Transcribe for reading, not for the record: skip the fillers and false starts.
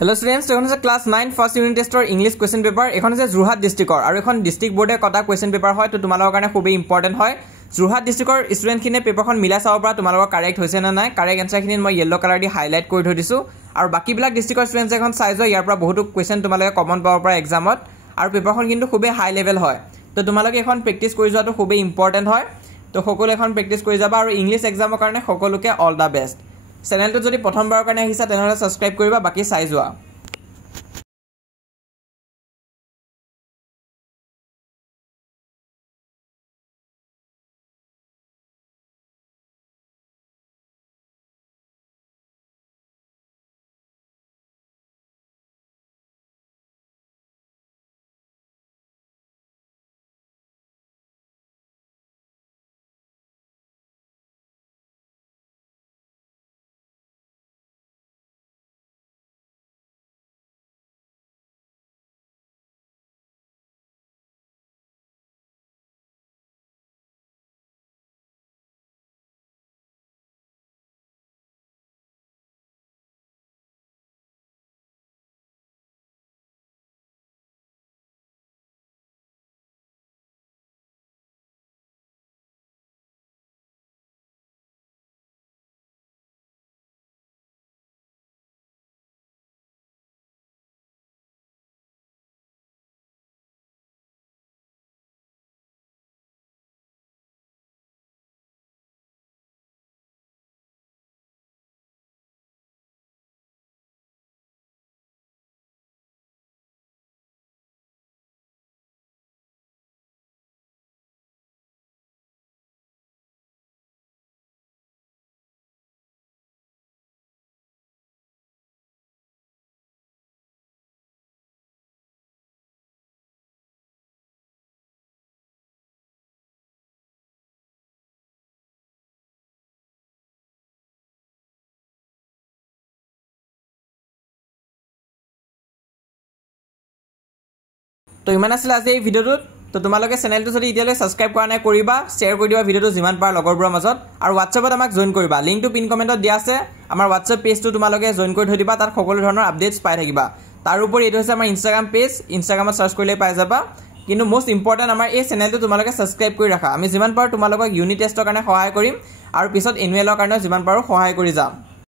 Hello students, এখন আছে class 9 first unit tester English question paper. এখন আছে Jorhat district আৰু এখন district board এ কটা question paper হয় তো তোমালোকৰ কাৰণে খুব ইম্পৰ্টেন্ট হয়। Jorhat district student খিনে পেপাৰখন মিলা চাব পৰা তোমালোকৰ কাৰেক্ট হৈছে না নাই। কাৰেক্ট আনসাৰ খিনি মই yellow color দি হাইলাইট কৰি থৈ দিছো আৰু বাকি বিলাক district students এখন চাই যোৱা ইয়াৰ পৰা বহুত question তোমালোকে কমন পাব পৰা এক্সামত আৰু পেপাৰখন কিন্তু খুব হাই লেভেল হয়। তো তোমালোকে এখন প্ৰেক্টিস কৰি যোৱাটো খুব ইম্পৰ্টেন্ট হয়। তো সকলো এখন প্ৰেক্টিস কৰি যাবা আৰু ইংলিশ এক্সামৰ কাৰণে সকলোকে অল দা বেষ্ট। চেনেলটো যদি প্ৰথমবাৰৰ কাৰণে আহিছা তেনেহলে সাবস্ক্ৰাইব কৰিবা বাকি চাই যোৱা। তো ইমান আছিল আজি এই ভিডিওটোত তো তোমালোকে চেনেলটো যদি ইতিয়ালৈ সাবস্ক্ৰাইব কৰা নাই কৰিবা শেয়াৰ কৰি দিবা ভিডিওটো যিমান পাৰ লগৰবোৰৰ মাজত আৰু WhatsAppত আমাক জয়েন কৰিবা লিংকটো পিন কমেন্টত দিয়া আছে আমাৰ WhatsApp পেজটো তোমালোকে জয়েন কৰি থৈ দিবা তাত সকলো ধৰণৰ আপডেটস পাই থাকিবা তাৰ উপৰি এটো হৈছে আমাৰ Instagram পেজ Instagramত সাৰ্চ কৰিলে পাই যাবা কিন্তু মোস্ট ইম্পৰ্টেন্ট আমাৰ এই চেনেলটো তোমালোকে সাবস্ক্ৰাইব কৰি ৰাখা আমি যিমান পাৰ তোমালোকক ইউনিট টেষ্টৰ কাৰণে সহায় কৰিম আৰু পিছত এনুৱেলৰ কাৰণে যিমান পাৰো সহায় কৰি যাম